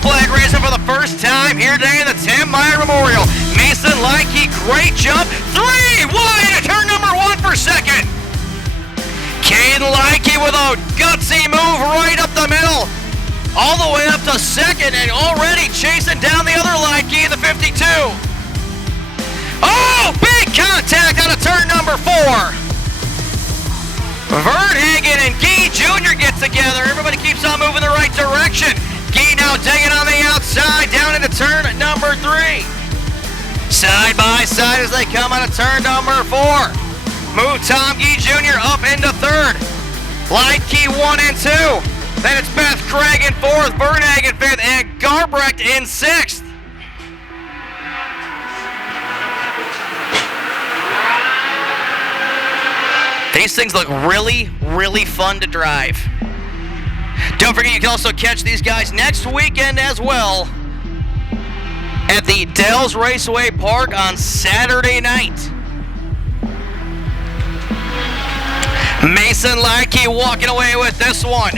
flag raising for the first time here today in the Tim Meyer Memorial. Mason Likey, great jump. 3 wide at turn number 1 for second. Caden Likey with a gutsy move right up the middle. All the way up to second and already chasing down the other Likey in the 52. Oh, big contact out of turn number 4. Verhagen and Gee Jr. get together. Everybody keeps on moving the right direction. Gee now digging on the outside down into turn number 3. Side by side as they come out of turn number 4. Move Tom Gee Jr. up into third. Likey 1 and 2. Then it's Beth Craig in 4th, Verhagen 5th, and Garbrecht in 6th. These things look really, really fun to drive. Don't forget you can also catch these guys next weekend as well at the Dells Raceway Park on Saturday night. Mason Likey walking away with this one.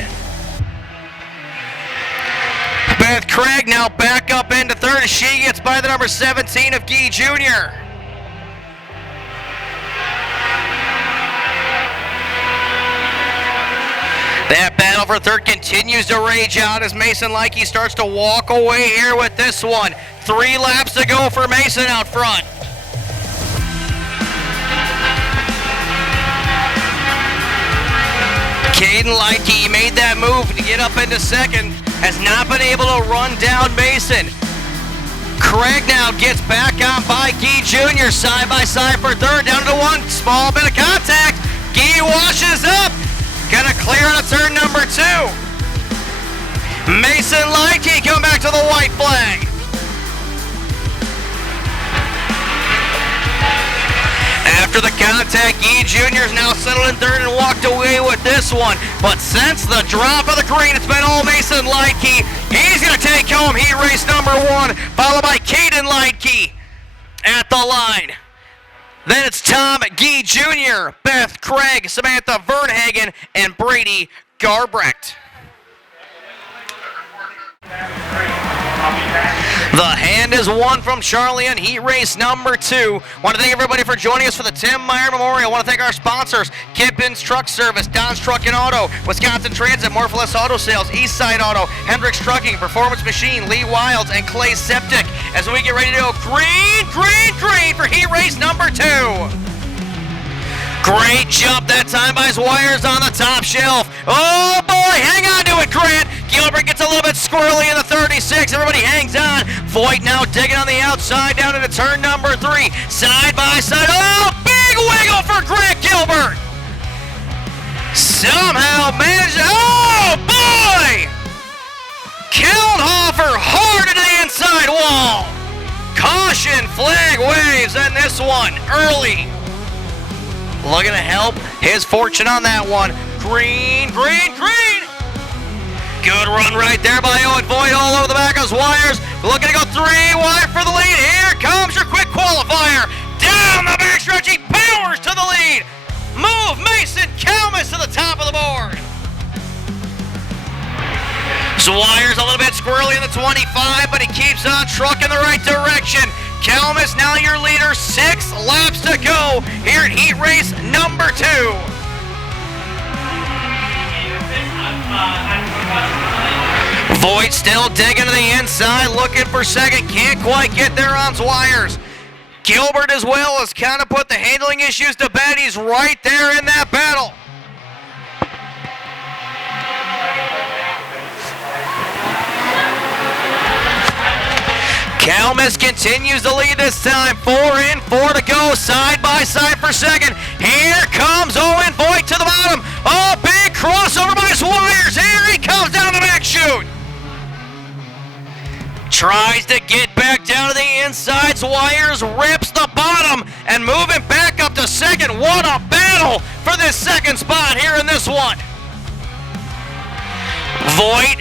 Beth Craig now back up into third as she gets by the number 17 of Gee Jr. That battle for third continues to rage out as Mason Likey starts to walk away here with this one. 3 laps to go for Mason out front. Caden Likey made that move to get up into second, has not been able to run down Mason. Craig now gets back on by Gee Jr. side by side for third, down to 1, small bit of contact. Gee washes up. Gonna clear out of turn number 2. Mason Likey coming back to the white flag. After the contact, Gee Jr. is now settled in third and walked away with this one. But since the drop of the green, it's been all Mason Likey. He's gonna take home heat race number 1, followed by Caden Likey at the line. Then it's Tom Gee Jr., Beth Craig, Samantha Verhagen, and Brady Garbrecht. The hand is won from Charlie in heat race number 2. Want to thank everybody for joining us for the Tim Meyer Memorial. Want to thank our sponsors, Kippen's Truck Service, Don's Truck and Auto, Wisconsin Transit, Morphless Auto Sales, Eastside Auto, Hendricks Trucking, Performance Machine, Lee Wilds, and Clay Septic. As we get ready to go green, green, green for heat race number 2. Great jump that time by Wires on the top shelf. Oh boy, hang on to it, Grant. Gilbert gets a little bit squirrely in the 36. Everybody hangs on. Voigt now digging on the outside down into turn number 3. Side by side. Oh, big wiggle for Grant Gilbert. Somehow managed. Oh boy! Kelnhofer hard into the inside wall. Caution flag waves in this one early. Looking to help his fortune on that one. Green, green, green. Good run right there by Owen Voigt all over the back of his Wires. Looking to go 3 wide for the lead. Here comes your quick qualifier. Down the backstretch, he powers to the lead. Move Mason Kalmus to the top of the board. Wires a little bit squirrely in the 25, but he keeps on trucking the right direction. Kalmus now your leader, 6 laps to go here at heat race number 2. Voigt still digging to the inside, looking for second, can't quite get there on Wires. Gilbert as well has kind of put the handling issues to bed. He's right there in that battle. Kalmus continues to lead this time. 4 in, 4 to go, side by side for second. Here comes Owen Voigt to the bottom. Oh, big crossover by Wires. Here he comes down the back chute. Tries to get back down to the inside. Wires rips the bottom and moving back up to second. What a battle for this second spot here in this one. Voigt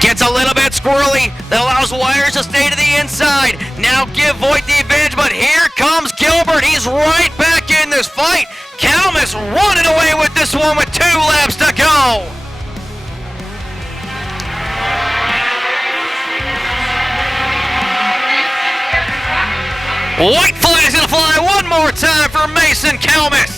gets a little bit squirrely. That allows Wires to stay to the inside. Now give Voigt the advantage, but here comes Gilbert. He's right back in this fight. Kalmus running away with this one with 2 laps to go. White flag's gonna fly one more time for Mason Kalmus.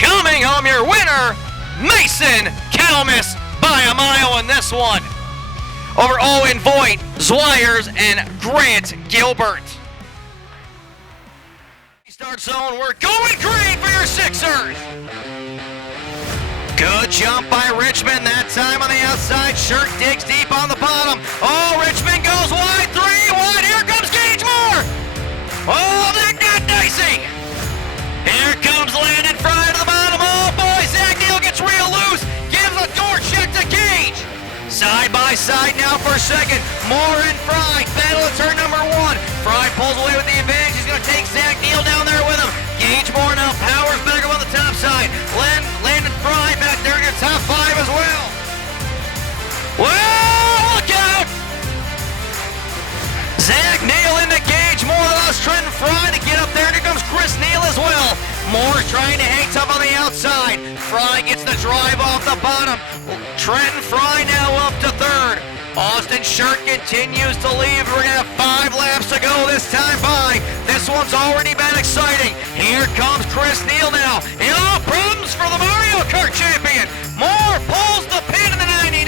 Coming home your winner, Mason Kalmus by a mile in this one. Over Owen Voigt, Zwires, and Grant Gilbert. Start zone, we're going green for your Sixers. Good jump by Richmond, that time on the outside. Shirk digs deep on the bottom. Oh, Richmond goes wide, 3 wide, here comes Gage Moore. Oh, that got dicey. Here comes Landon Fry to the bottom. Oh boy, Zach Neal gets real loose. Gives a door check to Gage. Side by side now for a second. Moore and Fry battle at turn number 1. Fry pulls away with the advantage. He's going to take Zach Neal down there with him. Gage Moore now powers back up on the top side. Landon Fry back there in the top 5 as well. Well, look out! Zach Neal into Gage Moore. Lost Trenton Fry to get up there. And here comes Chris Neal as well. Moore trying to hang tough on the outside. Fry gets the drive off the bottom. Trenton Fry now up to 3rd. Austin Shirk continues to lead. We're going to have 5 laps to go this time by. This one's already been exciting. Here comes Chris Neal now. And all problems for the Mario Kart champion. Moore pulls the pin in the 99.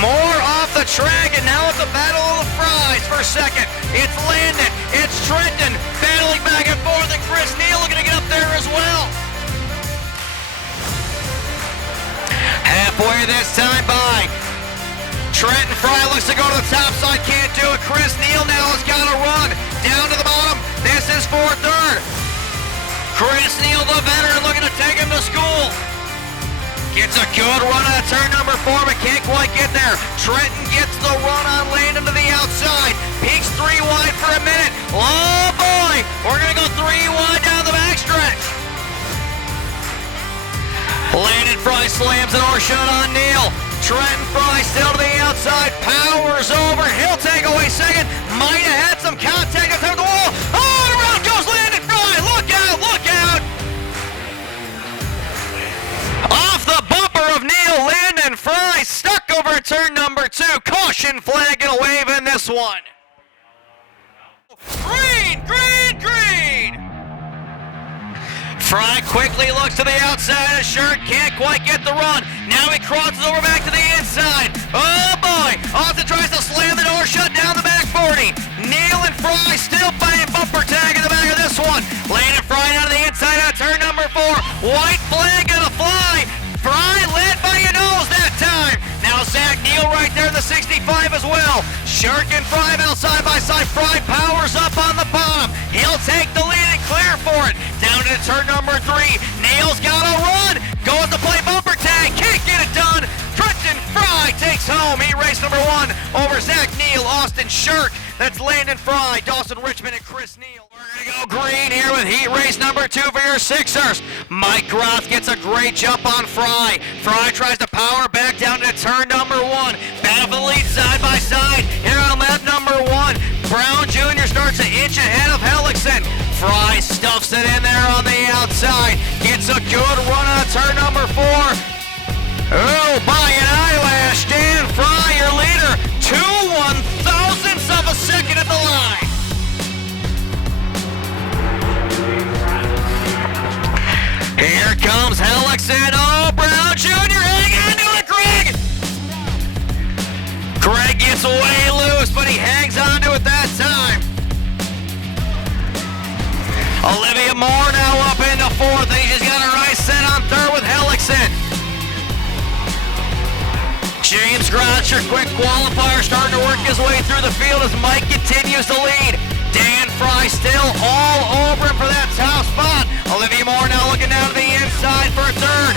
Moore off the track, and now it's a battle of the Fries for second. It's Landon, it's Trenton, battling back and forth, and Chris Neal looking to get up there as well. Halfway this time by. Trenton Fry looks to go to the top side, can't do it. Chris Neal now has got to run down to the bottom. This is for 3rd. Chris Neal, the veteran, looking to take him to school. Gets a good run on turn number 4, but can't quite get there. Trenton gets the run on Landon to the outside. Peaks 3 wide for a minute. Oh boy, we're gonna go 3 wide down the backstretch. Landon Fry slams an overshot on Neal. Trenton Fry still to the outside, powers over. He'll take away second. Might have had some contact on the wall. Oh, and around goes Landon Fry. Look out, look out. Off the bumper of Neal, Landon Fry stuck over turn number 2. Caution flag and a wave in this one. Green, green, green. Fry quickly looks to the outside of Shirk, can't quite get the run. Now he crosses over back to the inside. Oh boy, Austin tries to slam the door shut down the back 40. Neal and Fry still playing bumper tag in the back of this one. Landon Fry out of the inside on turn number 4. White flag gonna fly. Fry led by your nose that time. Now Zach Neal right there in the 65 as well. Shirk and Fry battle side by side. Fry powers up on the bottom. He'll take the lead and clear for it. Down to turn number 3. Neal's got to run. Goes to play bumper tag. Can't get it done. Trenton Fry takes home heat race number 1 over Zach Neal, Austin Shirk. That's Landon Fry, Dawson Richmond, and Chris Neal. We're going to go green here with heat race number 2 for your Sixers. Mike Groth gets a great jump on Fry. Fry tries to power back down to turn number 1. Battle for the lead side by side. Here on lap number 1. Brown Jr. starts an inch ahead of Hellickson. Fry stuffs it in there on the outside. Gets a good run on turn number 4. Oh, by an eyelash, Dan Fry, your leader, 2 1/1000ths of a second at the line. Here comes Hellickson. Oh, Brown Jr. hang on to it, Greg. Greg gets way loose, but he hangs on to it that time. Olivia Moore now up into 4th, and he's got a right set on 3rd with Hellickson. James Grotch, your quick qualifier, starting to work his way through the field as Mike continues to lead. Dan Fry still all over him for that top spot. Olivia Moore now looking down to the inside for 3rd.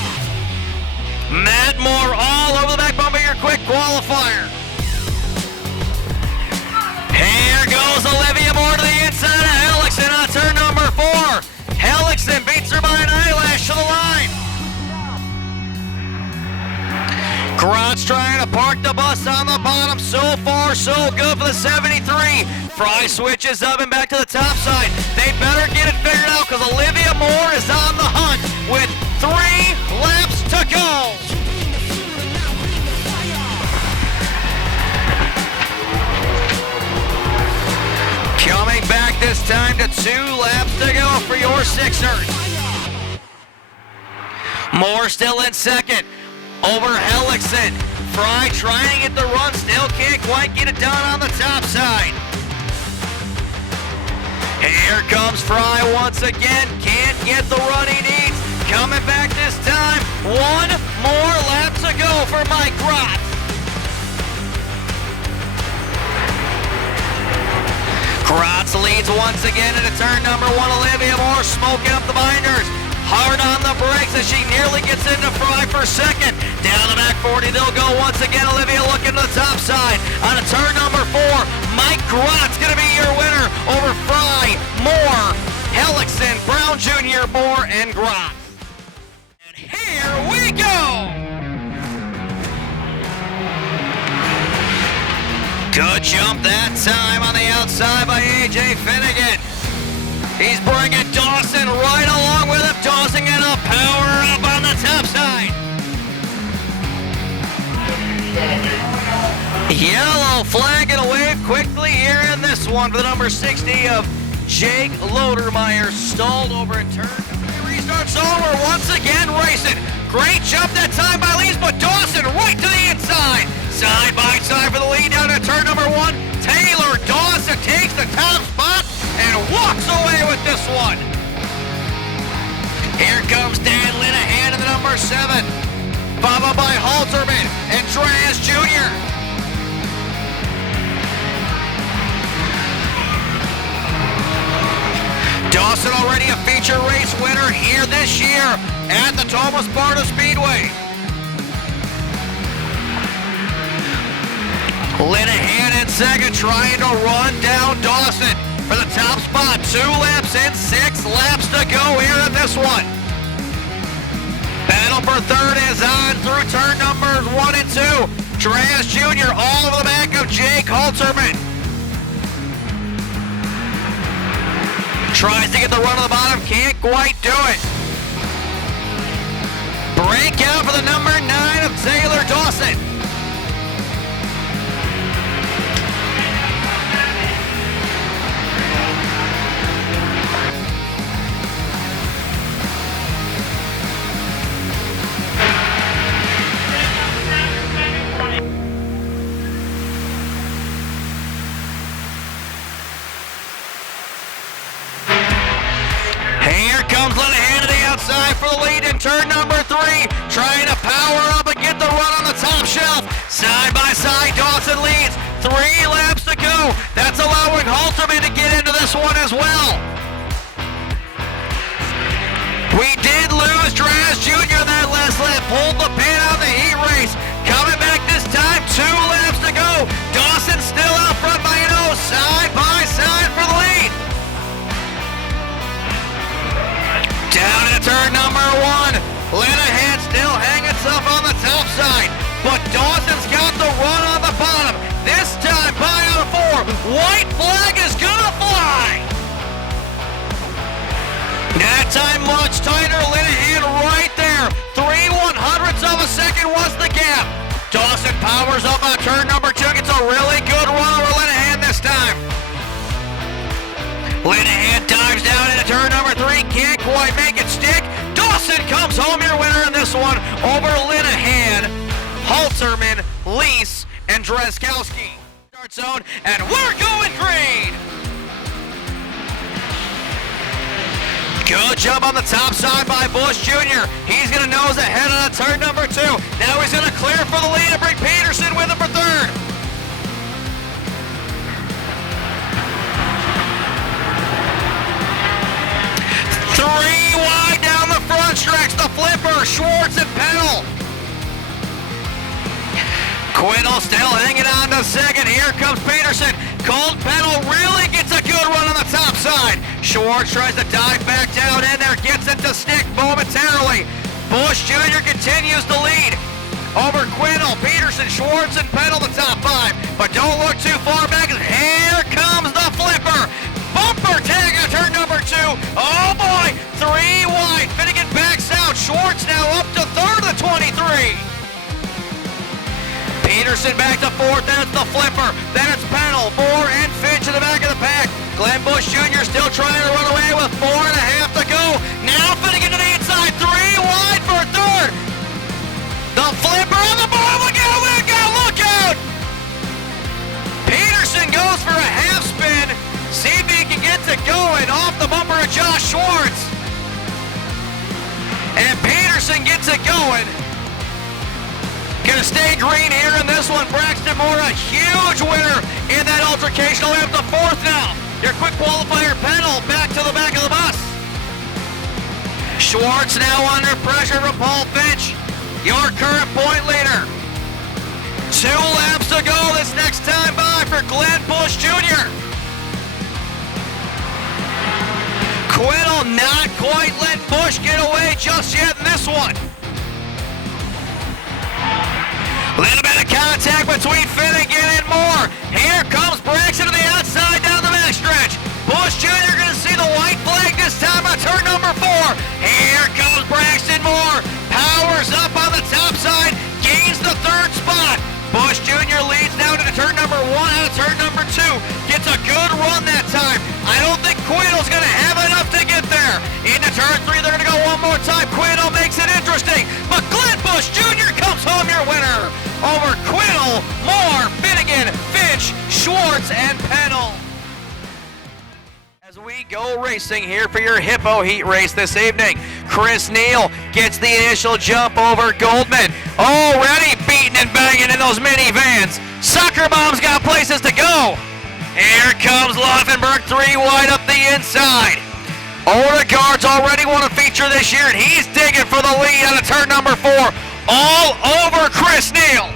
Matt Moore all over the back bumper, your quick qualifier. Here goes Olivia Moore to the inside of Hellickson on turn number 4. Hellickson beats her by an eyelash to the line. Grotch trying to park the bus race on the bottom. So far, so good for the 73. Fry switches up and back to the top side. They better get it figured out because Olivia Moore is on the hunt with 3 laps to go. Coming back this time to 2 laps to go for your Sixers. Moore still in second. Over Hellickson. Fry trying to get the run. Still can't quite get it done on the top side. Here comes Fry once again. Can't get the run he needs. Coming back this time. 1 more lap to go for Mike Grotz. Grotz leads once again into turn number 1. Olivia Moore smoking up the binders. Hard on the brakes as she nearly gets into Fry for second. Down the back 40, they'll go once again. Olivia looking to the top side. On to turn number 4, Mike Grotz going to be your winner over Fry, Moore, Hellickson, Brown Jr., Moore, and Grotz. And here we go! Good jump that time on the outside by A.J. Finnegan. He's bringing Dawson right along with him. Dawson gonna power up on the top side. Yellow flag and a wave quickly here in this one for the number 60 of Jake Lodermeyer. Stalled over in turn. Restarts over once again racing. Great jump that time by Lees, but Dawson right to the inside. Side by side for the lead down to turn number 1. Taylor Dawson takes the top spot and walks away with this one. Here comes Dan Linehan in the number 7. Followed by Halterman and Draz Jr. Dawson already a feature race winner here this year at the Tomah Sparta Speedway. Linehan in second, trying to run down Dawson for the top spot. 2 laps in, 6 laps to go here in this one. Battle for third is on through turn numbers 1 and 2. Draz Jr. all over the back of Jake Halterman. Tries to get the run on the bottom, can't quite do it. Breakout for the number 9 of Taylor Dawson. Comes Linehan to the outside for the lead in turn number 3. Trying to power up and get the run on the top shelf. Side by side, Dawson leads. 3 laps to go. That's allowing Halterman to get into this one as well. We did lose Draz Jr. that last lap. Pulled the pin out of the heat race. Coming back this time, 2 laps to go. Dawson still out front by a nose. Side by side for the lead. Down into turn number 1. Linehan still hanging tough on the top side, but Dawson's got the run on the bottom. This time by out of 4. White flag is gonna fly. That time much tighter. Linehan right there. 3/100ths of a second was the gap. Dawson powers up on turn number 2. Gets a really good run over Linehan this time. Linehan dives down into turn number 3, can't quite make it stick. Dawson comes home your winner in this one over Linehan, Halterman, Lease, and Dreskowski. Start zone, and we're going green! Good job on the top side by Bush Jr. He's going to nose ahead on turn number 2. Now he's going to clear for the lead and bring Peterson with him for third. Three wide down the front stretch, the flipper, Schwartz and Pennell. Quiddle still hanging on to second. Here comes Peterson. Colt Pennell really gets a good run on the top side. Schwartz tries to dive back down in there, gets it to stick momentarily. Bush Jr. continues to lead. over Quinnell, Peterson, Schwartz, and Peddle the top 5. But don't look too far back. Here comes the flipper. Bumper tag on turn number 2. Oh boy, 3 wide. Finnegan backs out. Schwartz now up to third of the 23. Peterson back to 4th, then it's the flipper, then it's Pennell, Moore, and Finch in the back of the pack. Glenn Bush Jr. still trying to run away with 4.5 to go. Now Finnegan to the inside, 3 wide for 3rd. The flipper on the bar, look out! Peterson goes for a half spin. See if he can get to going off the bumper of Josh Schwartz. And Peterson gets it going. Gonna stay green here in this one. Braxton Moore, a huge winner in that altercation. All the way up to 4th now. Your quick qualifier Pennell back to the back of the bus. Schwartz now under pressure from Paul Finch, your current point leader. 2 laps to go this next time by for Glenn Bush Jr. Quinnell not quite let Bush get away just yet in this one. Little bit of contact between Finnegan and Moore. Here comes Braxton to the outside down the backstretch. Bush Jr. gonna see the white flag this time on turn number 4. Here comes Braxton Moore. Powers up on the top side, gains the 3rd spot. Bush Jr. leads down into turn number 1 out of turn number 2. Gets a good run that time. I don't think Quinnell's gonna have enough to get there. Into turn 3, they're gonna go one more time. Quinnell makes it interesting, but Glenn Bush Jr. comes home your winner over Quinnell, Moore, Finnegan, Finch, Schwartz, and Pennell. As we go racing here for your Hippo Heat race this evening, Chris Neal gets the initial jump over Goldman. Already beating and banging in those minivans. Sucker Bomb's got places to go. Here comes Laufenberg, 3 wide up the inside. Odegaard's already won a feature this year, and he's digging for the lead out of turn number 4. All over Chris Neal.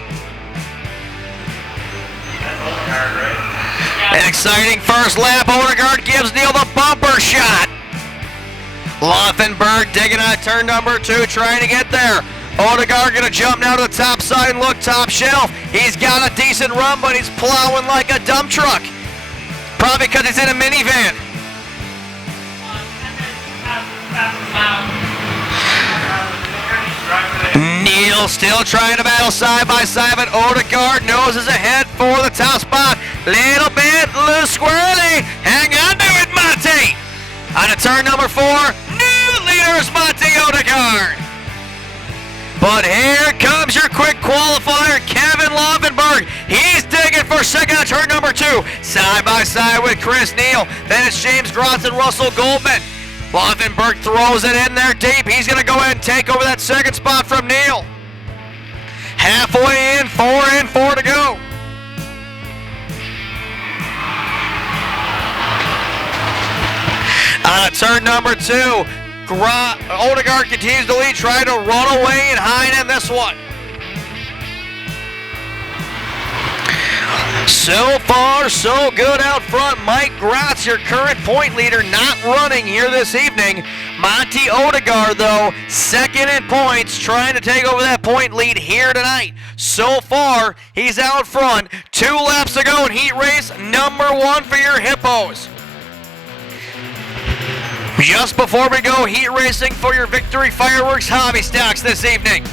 An exciting first lap. Odegaard gives Neal the bumper shot. Laufenberg digging out turn number 2, trying to get there. Odegaard gonna jump now to the top side and look top shelf. He's got a decent run, but he's plowing like a dump truck. Probably because he's in a minivan. Neal still trying to battle side by side, but Odegaard noses ahead for the top spot. Little bit loose squirrely. Hang on to it, Monty. On to turn number 4, new leader is Monty Odegaard. But here comes your quick qualifier, Kevin Laufenberg. He's digging for second on turn number 2, side by side with Chris Neal. Then it's James Grotz and Russell Goldman. Laufenberg throws it in there deep. He's going to go ahead and take over that second spot from Neal. Halfway in, 4 to go. On turn number 2, Odegaard continues to lead, trying to run away and hide in this one. So far, so good out front. Mike Grotz, your current point leader, not running here this evening. Monty Odegaard, though, second in points, trying to take over that point lead here tonight. So far, he's out front. 2 laps to go in heat race number 1 for your Hippos. Just before we go heat racing for your Victory Fireworks Hobby Stocks this evening.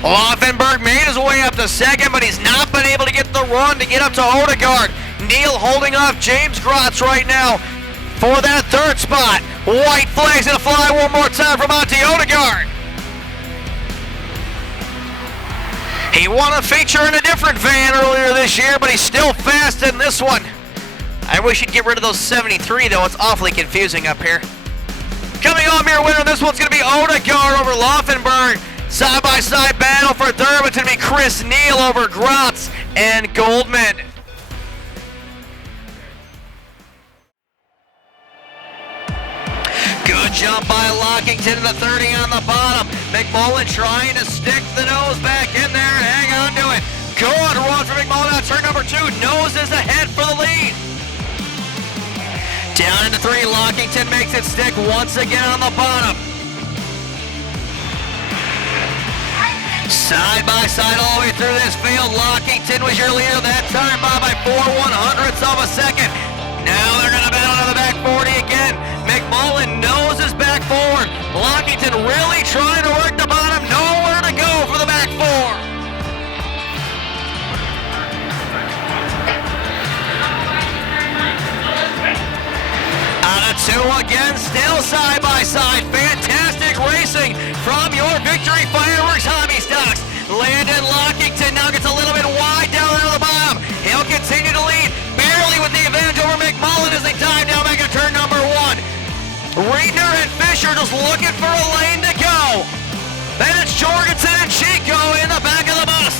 Laufenberg made his way up to second, but he's not been able to get the run to get up to Odegaard. Neal holding off James Grotz right now for that 3rd spot. White flag's gonna fly one more time for Monty Odegaard. He won a feature in a different van earlier this year, but he's still fast in this one. I wish he'd get rid of those 73 though, it's awfully confusing up here. Coming home your winner, this one's gonna be Odegaard over Laufenberg. Side-by-side battle for 3rd, it's going to be Chris Neal over Grotz and Goldman. Good jump by Lockington in the 30 on the bottom. McMullen trying to stick the nose back in there. Hang on to it. Good run for McMullen on turn number 2. Nose is ahead for the lead. Down into 3, Lockington makes it stick once again on the bottom. Side by side all the way through this field. Lockington was your leader that time by 4/100ths of a second. Now they're going to battle to the back 40 again. McMullen knows his back forward. Lockington really trying to work the bottom. Nowhere to go for the back four. Out of two again, still side by side. Fantastic racing from your Victory Fireworks Hobby Stocks. Landon Lockington now gets a little bit wide down there on the bottom. He'll continue to lead barely with the advantage over McMullen as they dive down back at turn number one. Reedner and Fisher just looking for a lane to go. Then it's Jorgensen and Chico in the back of the bus.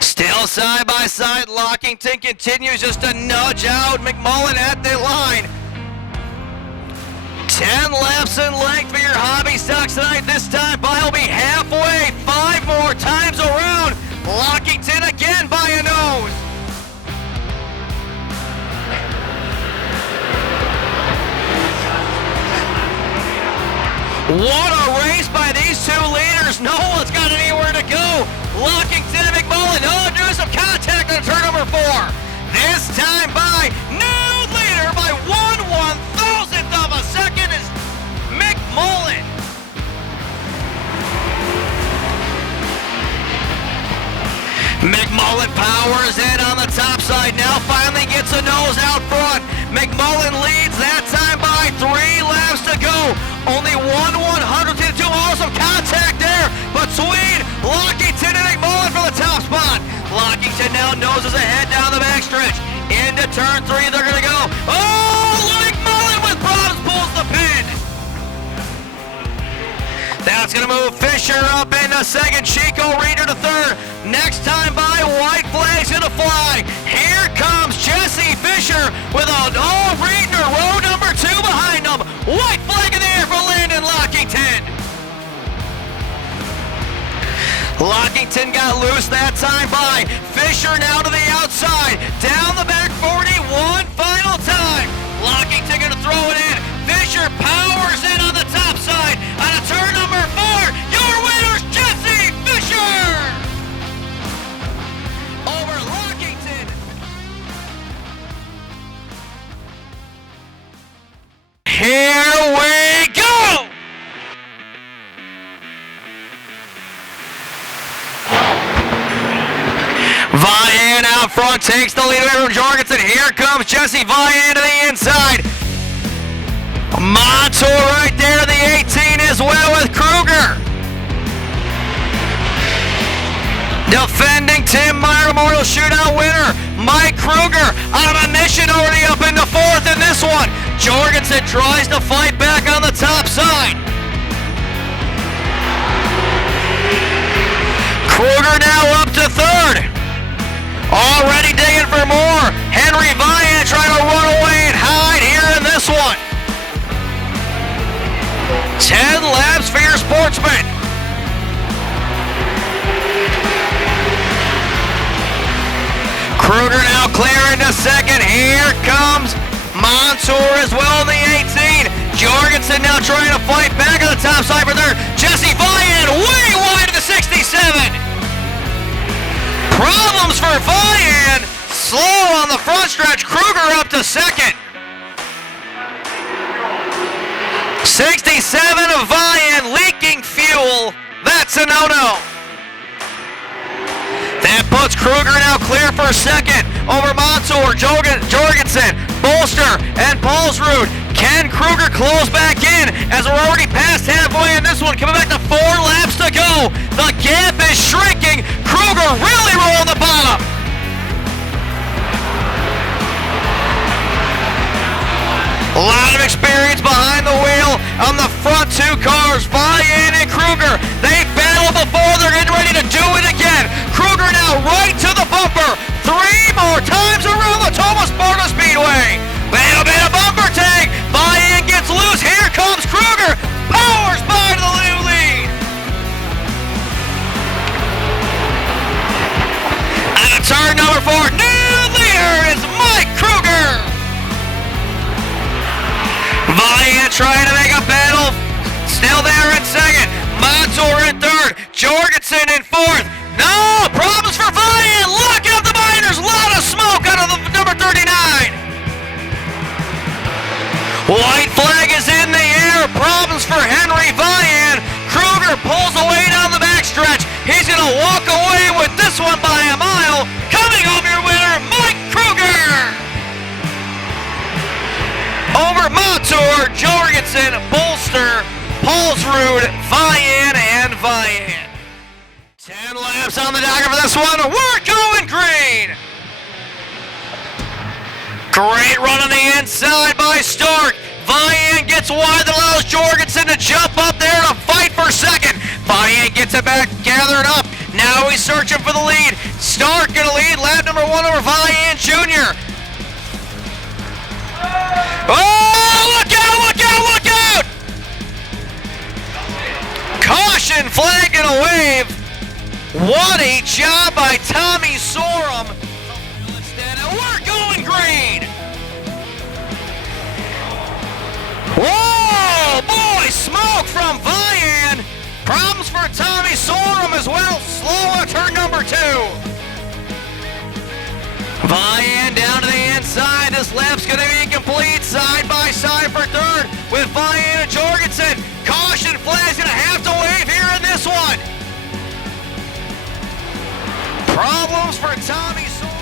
Still side by side, Lockington continues just to nudge out McMullen at the line. 10 laps in length for your hobby stocks tonight. This time by will be halfway, 5 more times around. Lockington again by a nose. What a race by these two leaders. No one's got anywhere to go. Lockington and McMullen, do some contact on turn number 4. This time by new leader by 1/1000th of a second is McMullen. McMullen powers in on the top side now, finally gets a nose out front. McMullen leads that time by 3 laps to go. Only 1/100th to do. Awesome contact there between Lockington and McMullen for the top spot. Lockington now noses ahead down the backstretch. Into turn 3, they're gonna go. Oh, McMullen with problems pulls the pin. That's gonna move Fisher up into second, Chico Reeder to third. Next time by, white flag's gonna fly. Here comes Jesse Fisher with a Reeder, row number 2 behind him. White flag in the air for Landon Lockington. Lockington got loose that time by. Fisher now to the outside. Down the back 40, one final time. Lockington gonna throw it in. Fisher powers in on the top side. On a turn number 4, your winner's Jesse Fisher! Over Lockington. Here we go! Vian out front takes the lead away from Jorgensen. Here comes Jesse Vian to the inside. Montour right there, the 18 as well with Kruger. Defending Tim Meyer Memorial Shootout winner, Mike Kruger on a mission already up into 4th in this one. Jorgensen tries to fight back on the top side. Kruger now up to 3rd. Already digging for more. Henry Vian trying to run away and hide here in this one. 10 laps for your Sportsman. Kruger now clearing to second. Here comes Montour as well in the 18. Jorgensen now trying to fight back on the top side for third. Jesse Vian way wide of the 67. Problems for Vian. Slow on the front stretch. Kruger up to second. 67 of Vian leaking fuel. That's a no-no. That puts Kruger now clear for second over Montour, Jorgensen, Bolster, and Paulsrud. Can Kruger close back in as we're already past halfway in this one? Coming back to 4 laps to go. The gap is shrinking. Kruger really rolling the bottom. A lot of experience behind the wheel on the front 2 cars, Vian and Kruger. They battled before, they're getting ready to do it again. Kruger now right to the bumper. 3 more times around the Tomah Sparta Speedway. Little bit of bumper tag. Vian gets loose. Here comes Kruger. Powers by to the new lead. And turn number 4, new leader is Mike Kruger. Jorgensen in fourth. No, problems for Vian. Locking up the minors. A lot of smoke out of the number 39. White flag is in the air. Problems for Henry Vian. Kruger pulls away down the backstretch. He's going to walk away with this one by a mile. Coming home your winner, Mike Kruger. Over Matur, Jorgensen, Bolster, Paulsrud, Vian, and Vian. 10 laps on the docket for this one. We're going green. Great run on the inside by Stark. Vian gets wide, that allows Jorgensen to jump up there to fight for second. Vian gets it back, gathered up. Now he's searching for the lead. Stark gonna lead lap number 1 over Vian Jr. Oh, look out, look out, look out! Caution flag and a wave. What a job by Tommy Sorum. We're going green. Whoa, boy, smoke from Vian. Problems for Tommy Sorum as well. Slow on turn number 2. Vian down to the inside. This lap's going to be complete side by side for third with Vian and Jorgensen. Caution flag's going to have to wave here in this one. Problems for Tommy Sorum.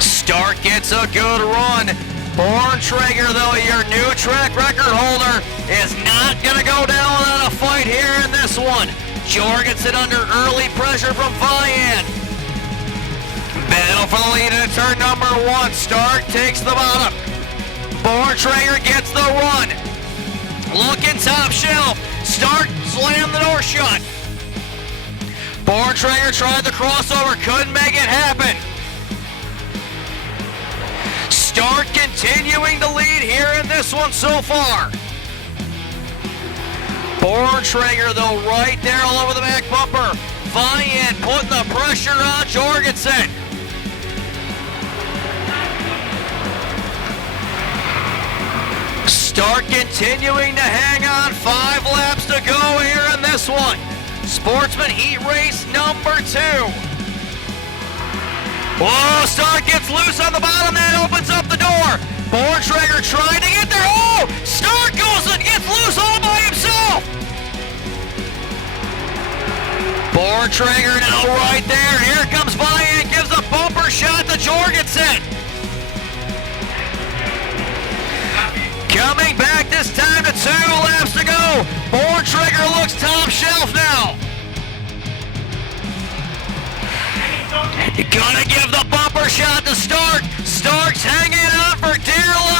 Stark gets a good run. Borntrager, though, your new track record holder, is not going to go down without a fight here in this one. Jorgensen under early pressure from Vian. Battle for the lead in turn number 1. Stark takes the bottom. Borntrager gets the run. Looking top shelf. Stark slammed the door shut. Borntrager tried the crossover, couldn't make it happen. Stark continuing to lead here in this one so far. Borntrager, though, right there all over the back bumper. Vian putting the pressure on Jorgensen. Stark continuing to hang on. 5 laps to go here in this one. Sportsman heat race number 2. Whoa, Stark gets loose on the bottom, that opens up the door. Borntrager trying to get there. Oh, Stark goes and gets loose all by himself. Borntrager now right there. Here comes Vian, gives a bumper shot to Jorgensen. Coming back this time to 2 laps to go. Borntrager looks top shelf now. Gonna give the bumper shot to Stark. Stark's hanging on for dear life.